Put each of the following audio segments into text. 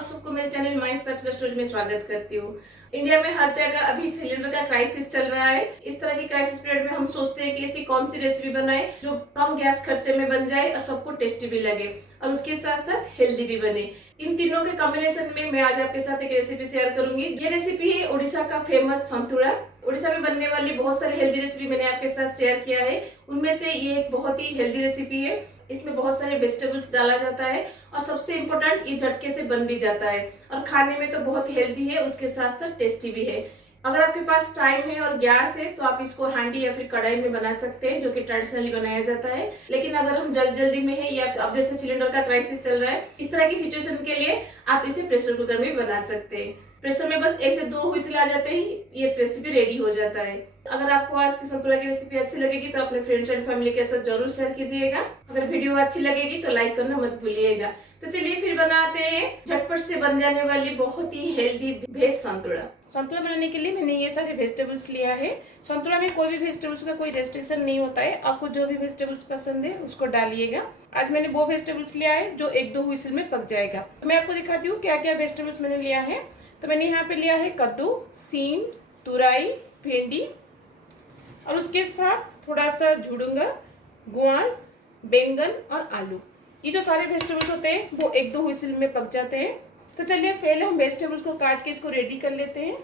आप सबको मेरे चैनल माई स्पेशल स्टोरी में स्वागत करती हूँ। इंडिया में हर जगह अभी सिलेंडर का क्राइसिस चल रहा है। इस तरह की क्राइसिस पीरियड में हम सोचते हैं कि ऐसी कौन सी रेसिपी बनाए जो कम गैस खर्चे में बन जाए और सबको टेस्टी भी लगे और उसके साथ साथ हेल्दी भी बने। इन तीनों के कॉम्बिनेशन में मैं आज आपके साथ एक रेसिपी शेयर करूंगी। ये रेसिपी है उड़ीसा का फेमस संतुला। उड़ीसा में बनने वाली बहुत सारी हेल्दी रेसिपी मैंने आपके साथ शेयर किया है, उनमें से ये एक बहुत ही हेल्दी रेसिपी है। इसमें बहुत सारे वेजिटेबल्स डाला जाता है और सबसे इम्पोर्टेंट ये झटके से बन भी जाता है और खाने में तो बहुत हेल्दी है, उसके साथ साथ टेस्टी भी है। अगर आपके पास टाइम है और गैस है तो आप इसको हांडी या फिर कढ़ाई में बना सकते हैं, जो कि ट्रेडिशनली बनाया जाता है। लेकिन अगर हम जल्दी में है या अब जैसे सिलेंडर का क्राइसिस चल रहा है, इस तरह की सिचुएशन के लिए आप इसे प्रेशर कुकर में बना सकते हैं। प्रेशर में बस 1 से 2 व्हिसल आ जाते ही ये रेसिपी रेडी हो जाता है। अगर आपको आज की संतुला की रेसिपी अच्छी लगेगी तो अपने फ्रेंड्स एंड फैमिली के साथ जरूर शेयर कीजिएगा। अगर वीडियो अच्छी लगेगी तो लाइक करना मत भूलिएगा। तो चलिए फिर बनाते हैं झटपट से बन जाने वाली बहुत ही हेल्दी वेज संतुला। संतुला बनाने के लिए मैंने ये सारे वेजिटेबल्स लिया है। संतुला में कोई भी वेजिटेबल्स का कोई रेस्ट्रिक्शन नहीं होता है, आपको जो भी वेजिटेबल्स पसंद है उसको डालिएगा। आज मैंने वो वेजिटेबल्स लिया है जो 1-2 व्हिसल में पक जाएगा। मैं आपको दिखाती हूँ क्या क्या वेजिटेबल्स मैंने लिया है। तो मैंने यहाँ पे लिया है कद्दू, सीम, तुरई, भिंडी और उसके साथ थोड़ा सा झुडुंगा, गुआर, बैंगन और आलू। ये जो सारे वेजिटेबल्स होते हैं वो 1-2 व्हिसल में पक जाते हैं। तो चलिए पहले हम वेजिटेबल्स को काट के इसको रेडी कर लेते हैं।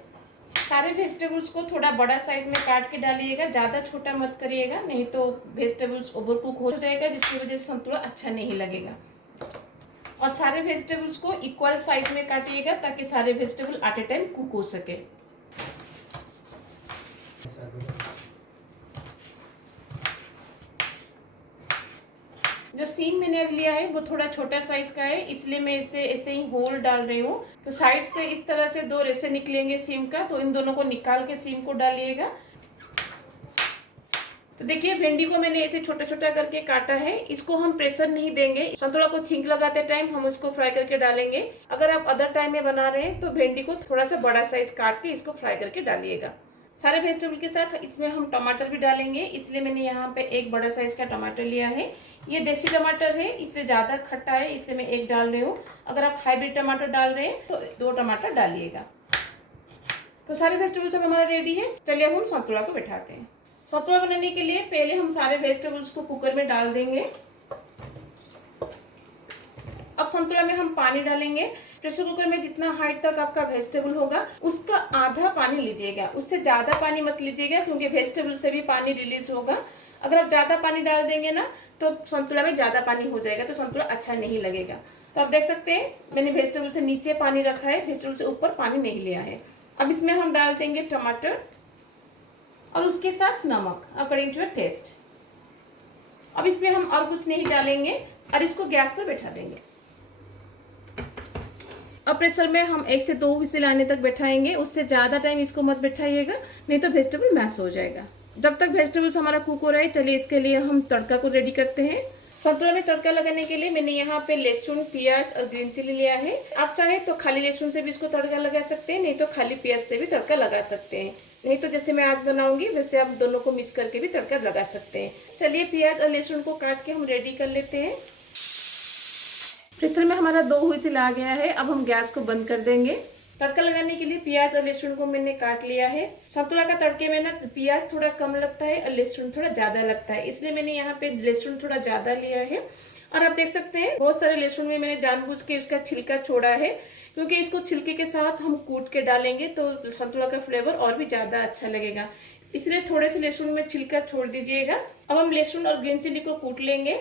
सारे वेजिटेबल्स को थोड़ा बड़ा साइज में काट के डालिएगा, ज़्यादा छोटा मत करिएगा, नहीं तो वेजिटेबल्स ओवर कुक हो जाएगा जिसकी वजह से संतुला अच्छा नहीं लगेगा। और सारे वेजिटेबल्स को इक्वल साइज में काटिएगा ताकि सारे vegetable at a time cook हो सके। जो सीम मैंने आज लिया है वो थोड़ा छोटा साइज का है, इसलिए मैं इसे ऐसे ही होल डाल रही हूँ। तो साइड से इस तरह से 2 रेसे निकलेंगे सीम का, तो इन दोनों को निकाल के सीम को डालिएगा। तो देखिए भिंडी को मैंने ऐसे छोटा छोटा करके काटा है। इसको हम प्रेशर नहीं देंगे, संतुला को छींक लगाते टाइम हम उसको फ्राई करके डालेंगे। अगर आप अदर टाइम में बना रहे हैं तो भिंडी को थोड़ा सा बड़ा साइज काट के इसको फ्राई करके डालिएगा। सारे वेजिटेबल के साथ इसमें हम टमाटर भी डालेंगे, इसलिए मैंने यहाँ पे एक बड़ा साइज का टमाटर लिया है। ये देसी टमाटर है, इसलिए ज़्यादा खट्टा है, इसलिए मैं 1 डाल रही हूँ। अगर आप हाइब्रिड टमाटर डाल रहे हैं तो 2 टमाटर डालिएगा। तो सारे वेजिटेबल्स अब हमारा रेडी है। चलिए हम संतुला को बैठाते हैं। संतुला बनाने के लिए पहले हम सारे वेजिटेबल्स को कुकर में डाल देंगे। अब संतुला में हम पानी डालेंगे। प्रेशर कुकर में जितना हाइट तक आपका वेजिटेबल होगा उसका आधा पानी लीजिएगा, उससे ज़्यादा पानी मत लीजिएगा क्योंकि वेजिटेबल से भी पानी रिलीज होगा। अगर आप ज़्यादा पानी डाल देंगे ना तो संतुला में ज़्यादा पानी हो जाएगा, तो संतुला अच्छा नहीं लगेगा। तो आप देख सकते हैं मैंने वेजिटेबल से नीचे पानी रखा है, वेजिटेबल से ऊपर पानी नहीं लिया है। अब इसमें हम डाल देंगे टमाटर और उसके साथ नमक अकॉर्डिंग टू टेस्ट। अब इसमें हम और कुछ नहीं डालेंगे और इसको गैस पर बैठा देंगे। अब प्रेशर में हम 1 से 2 व्हिसल आने तक बैठाएंगे, उससे ज़्यादा टाइम इसको मत बैठाइएगा, नहीं तो वेजिटेबल मैश हो जाएगा। जब तक वेजिटेबल्स हमारा कुक हो रहा है, चलिए इसके लिए हम तड़का को रेडी करते हैं। संतुला में तड़का लगाने के लिए मैंने यहाँ पे लहसुन, प्याज और ग्रीन चिली लिया है। आप चाहे तो खाली लहसुन से भी इसको तड़का लगा सकते हैं, नहीं तो खाली प्याज से भी तड़का लगा सकते हैं, नहीं तो जैसे मैं आज बनाऊंगी वैसे आप दोनों को मिक्स करके भी तड़का लगा सकते हैं। चलिए प्याज और लहसुन को काट के हम रेडी कर लेते हैं। प्रेशर में हमारा 2 व्हिसल आ गया है। अब हम गैस को बंद कर देंगे। तड़का लगाने के लिए प्याज और लहसुन को मैंने काट लिया है। संतुला का तड़के में ना प्याज थोड़ा कम लगता है और लहसुन थोड़ा ज़्यादा लगता है, इसलिए मैंने यहाँ पे लहसुन थोड़ा ज़्यादा लिया है। और आप देख सकते हैं बहुत सारे लहसुन में मैंने जानबूझ के उसका छिलका छोड़ा है, क्योंकि इसको छिलके के साथ हम कूट के डालेंगे तो संतुला का फ्लेवर और भी ज़्यादा अच्छा लगेगा, इसलिए थोड़े से लहसुन में छिलका छोड़ दीजिएगा। अब हम लहसुन और ग्रीन चिली को कूट लेंगे।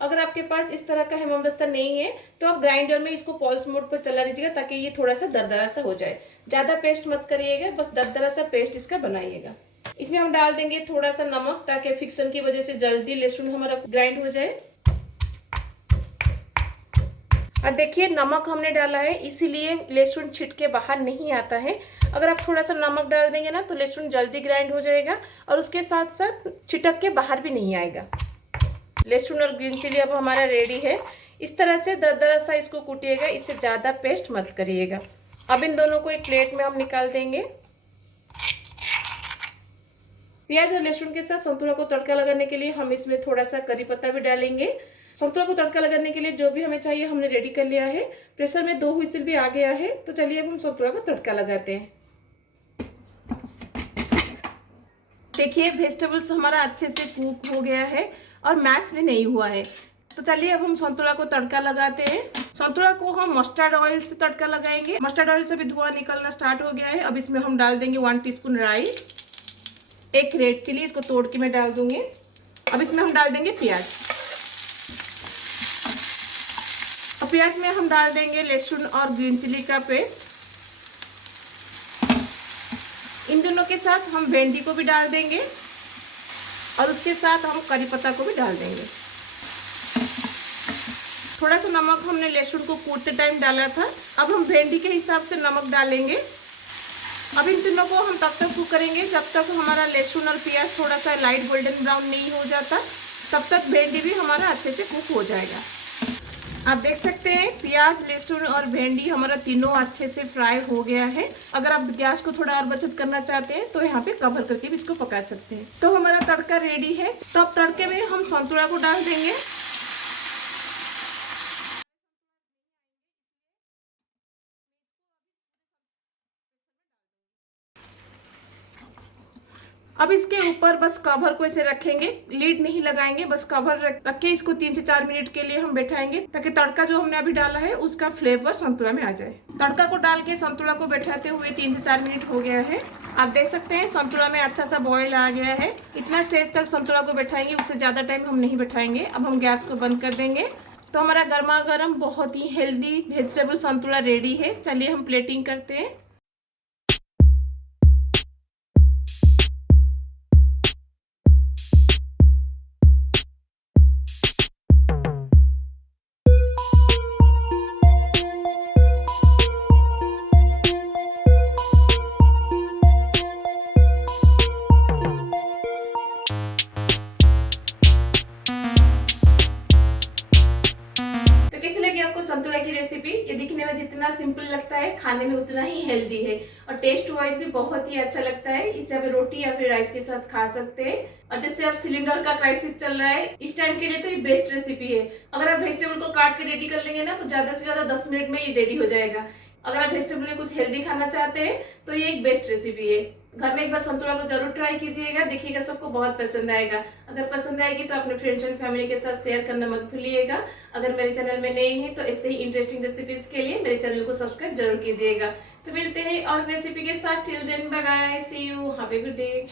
अगर आपके पास इस तरह का हेमदस्ता नहीं है तो आप ग्राइंडर में इसको पल्स मोड पर चला दीजिएगा ताकि ये थोड़ा सा दरदरा सा हो जाए। ज़्यादा पेस्ट मत करिएगा, बस दरदरा सा पेस्ट इसका बनाइएगा। इसमें हम डाल देंगे थोड़ा सा नमक ताकि फ्रिक्शन की वजह से जल्दी लहसुन हमारा ग्राइंड हो जाए। और देखिए नमक हमने डाला है इसीलिए लहसुन छिट के बाहर नहीं आता है। अगर आप थोड़ा सा नमक डाल देंगे ना तो लहसुन जल्दी ग्राइंड हो जाएगा और उसके साथ साथ छिटक के बाहर भी नहीं आएगा। लहसुन और ग्रीन चिली अब हमारा रेडी है। इस तरह से दरदरा सा इसको कूटिएगा, इससे ज़्यादा पेस्ट मत करिएगा। अब इन दोनों को एक प्लेट में हम निकाल देंगे। प्याज और लहसुन के साथ संतुला को तड़का लगाने के लिए हम इसमें थोड़ा सा करी पत्ता भी डालेंगे संतुला को तड़का लगाने के लिए जो भी हमें चाहिए हमने रेडी कर लिया है। प्रेशर में 2 व्हिसिल भी आ गया है, तो चलिए अब हम संतुला को तड़का लगाते हैं। देखिए वेजिटेबल्स हमारा अच्छे से कुक हो गया है और मैश भी नहीं हुआ है। तो चलिए अब हम संतुला को तड़का लगाते हैं। संतुला को हम मस्टर्ड ऑयल से तड़का लगाएंगे। मस्टर्ड ऑयल से भी धुआं निकलना स्टार्ट हो गया है। अब इसमें हम डाल देंगे 1 टीस्पून राई, 1 रेड चिली, इसको तोड़ के मैं डाल दूंगी। अब इसमें हम डाल देंगे प्याज, और प्याज में हम डाल देंगे लहसुन और ग्रीन चिली का पेस्ट। इन दोनों के साथ हम भिंडी को भी डाल देंगे और उसके साथ हम करी पत्ता को भी डाल देंगे। थोड़ा सा नमक हमने लहसुन को कूटते टाइम डाला था। अब हम भिंडी के हिसाब से नमक डालेंगे। अब इन तीनों को हम तब तक कुक करेंगे जब तक हमारा लहसुन और प्याज थोड़ा सा लाइट गोल्डन ब्राउन नहीं हो जाता। तब तक भिंडी भी हमारा अच्छे से कुक हो जाएगा। आप देख सकते हैं प्याज, लहसुन और भिंडी हमारा तीनों अच्छे से फ्राई हो गया है। अगर आप गैस को थोड़ा और बचत करना चाहते हैं तो यहाँ पे कवर करके भी इसको पका सकते हैं। तो हमारा तड़का रेडी है। तो अब तड़के में हम संतुला को डाल देंगे। अब इसके ऊपर बस कवर को ऐसे रखेंगे, लीड नहीं लगाएंगे, बस कवर रख के इसको 3 से 4 मिनट के लिए हम बैठाएंगे, ताकि तड़का जो हमने अभी डाला है उसका फ्लेवर संतुला में आ जाए। तड़का को डाल के संतुला को बैठाते हुए 3 से 4 मिनट हो गया है। आप देख सकते हैं संतुला में अच्छा सा बॉयल आ गया है। इतना स्टेज तक संतुला को बैठाएंगे, उससे ज़्यादा टाइम हम नहीं बैठाएंगे। अब हम गैस को बंद कर देंगे। तो हमारा गर्मा गर्म बहुत ही हेल्दी वेजिटेबल संतुला रेडी है। चलिए हम प्लेटिंग करते हैं। आपको संतुला की रेसिपी, ये दिखने में जितना सिंपल लगता है खाने में उतना ही हेल्दी है और टेस्ट वाइज भी बहुत ही अच्छा लगता है। इसे आप रोटी या फिर राइस के साथ खा सकते हैं। और जैसे अब सिलेंडर का क्राइसिस चल रहा है, इस टाइम के लिए तो ये बेस्ट रेसिपी है। अगर आप वेजिटेबल को काट के रेडी कर लेंगे ना तो ज्यादा से ज्यादा 10 मिनट में ये रेडी हो जाएगा। अगर आप वेजिटेबल में कुछ हेल्दी खाना चाहते हैं तो ये एक बेस्ट रेसिपी है। घर में एक बार संतुला को जरूर ट्राई कीजिएगा, देखिएगा सबको बहुत पसंद आएगा। अगर पसंद आएगी तो अपने फ्रेंड्स एंड फैमिली के साथ शेयर करना मत भूलिएगा। अगर मेरे चैनल में नए हैं तो ऐसे ही इंटरेस्टिंग रेसिपीज के लिए मेरे चैनल को सब्सक्राइब जरूर कीजिएगा। तो मिलते हैं और रेसिपी के साथ। Till then bye bye, see you, have a good day.